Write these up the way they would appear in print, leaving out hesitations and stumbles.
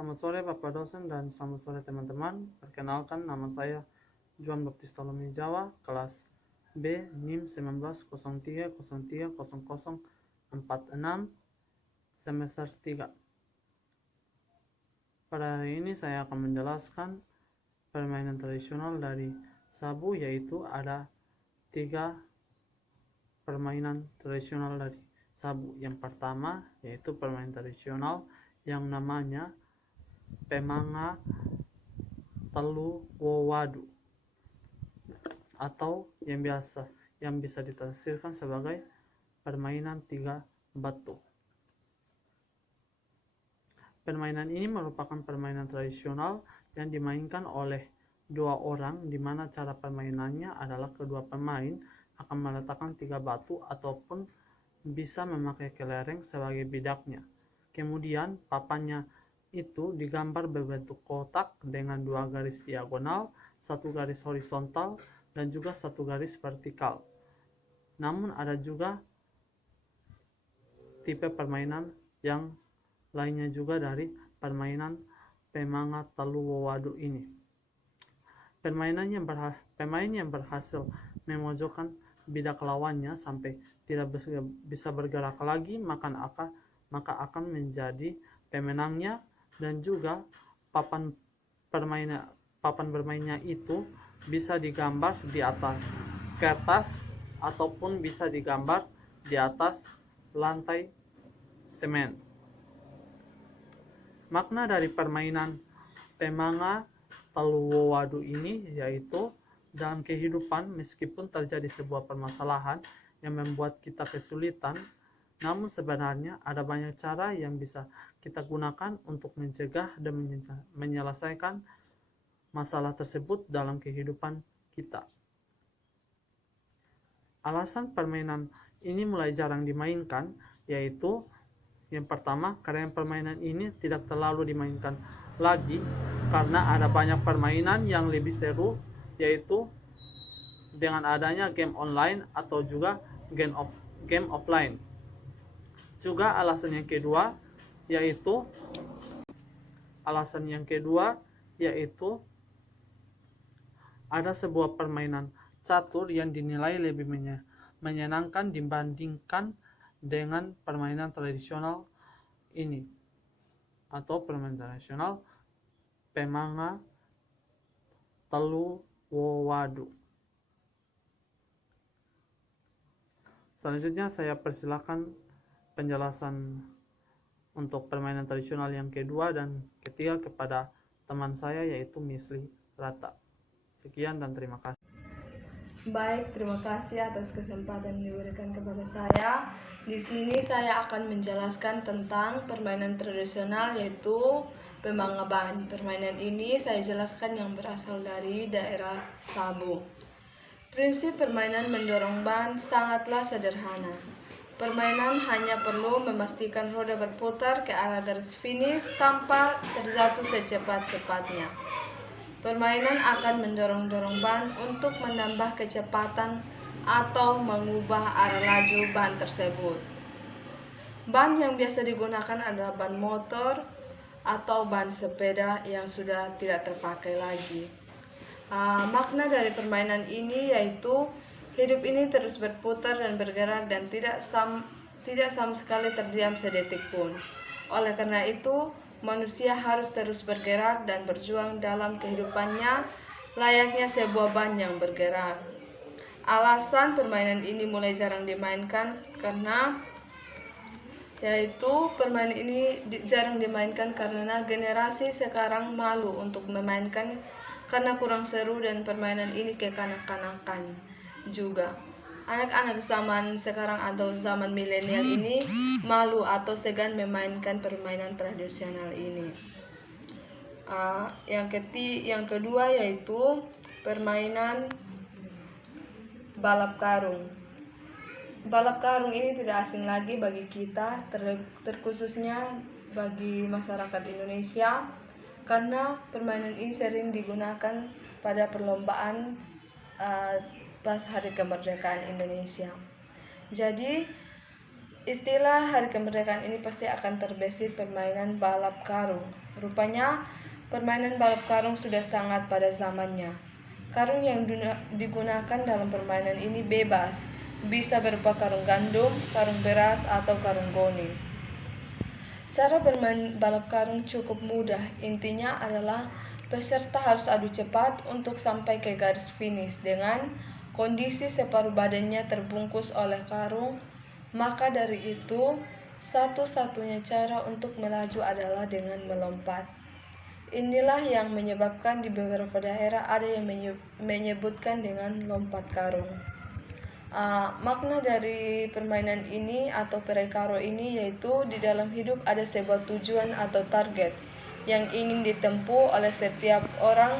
Selamat sore Bapak dosen dan selamat sore teman-teman. Perkenalkan, nama saya Juan Baptista Lumijawa, kelas B NIM 1903030046 semester 3. Pada hari ini saya akan menjelaskan permainan tradisional dari Sabu, yaitu ada 3 permainan tradisional dari Sabu. Yang pertama yaitu permainan tradisional yang namanya Pemanga Telu Wowadu, atau yang bisa ditafsirkan sebagai permainan 3 batu. Permainan ini merupakan permainan tradisional yang dimainkan oleh 2 orang, di mana cara permainannya adalah kedua pemain akan meletakkan 3 batu ataupun bisa memakai kelereng sebagai bidaknya. Kemudian papannya itu digambar berbentuk kotak dengan 2 garis diagonal, 1 garis horizontal, dan juga 1 garis vertikal. Namun ada juga tipe permainan yang lainnya juga dari permainan Pemanga Telu Wowadu ini. Pemain yang berhasil memojokkan bidak lawannya sampai tidak bisa bergerak lagi, maka akan menjadi pemenangnya, dan juga papan bermainnya itu bisa digambar di atas kertas ataupun bisa digambar di atas lantai semen. Makna dari permainan Pemanga Telu Wowadu ini yaitu dalam kehidupan, meskipun terjadi sebuah permasalahan yang membuat kita kesulitan, namun sebenarnya ada banyak cara yang bisa kita gunakan untuk mencegah dan menyelesaikan masalah tersebut dalam kehidupan kita. Alasan permainan ini mulai jarang dimainkan yaitu yang pertama, karena permainan ini tidak terlalu dimainkan lagi karena ada banyak permainan yang lebih seru, yaitu dengan adanya game online atau juga game offline. Juga alasan yang kedua yaitu ada sebuah permainan catur yang dinilai lebih menyenangkan dibandingkan dengan permainan tradisional ini, atau permainan tradisional Pemanga Telu Wowadu. Selanjutnya saya persilakan penjelasan untuk permainan tradisional yang kedua dan ketiga kepada teman saya, yaitu Misli Rata. Sekian dan terima kasih. Baik, terima kasih atas kesempatan yang diberikan kepada saya. Di sini saya akan menjelaskan tentang permainan tradisional yaitu Pemanga Ban. Permainan ini saya jelaskan yang berasal dari daerah Sabu. Prinsip permainan mendorong ban sangatlah sederhana. Permainan hanya perlu memastikan roda berputar ke arah garis finish tanpa terjatuh secepat-cepatnya. Permainan akan mendorong ban untuk menambah kecepatan atau mengubah arah laju ban tersebut. Ban yang biasa digunakan adalah ban motor atau ban sepeda yang sudah tidak terpakai lagi. Makna dari permainan ini yaitu hidup ini terus berputar dan bergerak dan tidak sama sekali terdiam sedetik pun. Oleh karena itu, manusia harus terus bergerak dan berjuang dalam kehidupannya layaknya sebuah ban yang bergerak. Alasan permainan ini mulai jarang dimainkan karena generasi sekarang malu untuk memainkan karena kurang seru dan permainan ini kekanak-kanakan juga. Anak-anak zaman sekarang atau zaman milenial ini malu atau segan memainkan permainan tradisional ini. Yang kedua yaitu permainan balap karung. Balap karung ini tidak asing lagi bagi kita, terkhususnya bagi masyarakat Indonesia, karena permainan ini sering digunakan pada perlombaan pas hari kemerdekaan Indonesia. Jadi Istilah hari kemerdekaan ini pasti akan terbesit permainan balap karung. Rupanya permainan balap karung sudah sangat pada zamannya. Karung yang digunakan dalam permainan ini bebas, bisa berupa karung gandum, karung beras, atau karung goni. Cara bermain balap karung cukup mudah, intinya adalah peserta harus adu cepat untuk sampai ke garis finish dengan kondisi separuh badannya terbungkus oleh karung. Maka dari itu, satu-satunya cara untuk melaju adalah dengan melompat. Inilah yang menyebabkan di beberapa daerah ada yang menyebutkan dengan lompat karung. Makna dari permainan ini atau perekaro ini yaitu di dalam hidup ada sebuah tujuan atau target yang ingin ditempuh oleh setiap orang,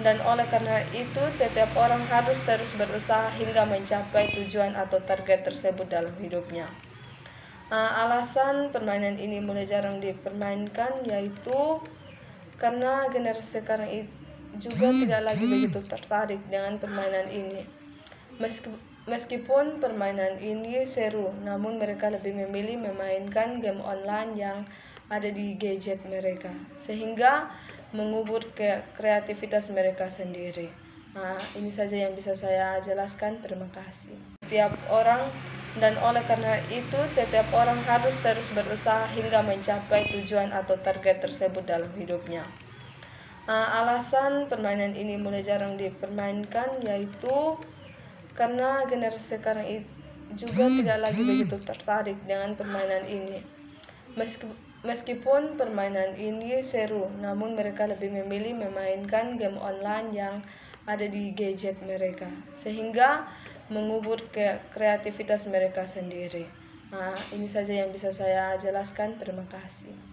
dan oleh karena itu setiap orang harus terus berusaha hingga mencapai tujuan atau target tersebut dalam hidupnya. Alasan permainan ini mulai jarang dipermainkan yaitu karena generasi sekarang juga tidak lagi begitu tertarik dengan permainan ini. Meskipun permainan ini seru, namun mereka lebih memilih memainkan game online yang ada di gadget mereka, sehingga mengubur kreativitas mereka sendiri. Ini saja yang bisa saya jelaskan. Terima kasih. Dan oleh karena itu setiap orang harus terus berusaha hingga mencapai tujuan atau target tersebut dalam hidupnya. Alasan permainan ini mulai jarang dipermainkan yaitu karena generasi sekarang juga tidak lagi begitu tertarik dengan permainan ini. Meskipun permainan ini seru, namun mereka lebih memilih memainkan game online yang ada di gadget mereka, sehingga mengubur kreativitas mereka sendiri. Ini saja yang bisa saya jelaskan. Terima kasih.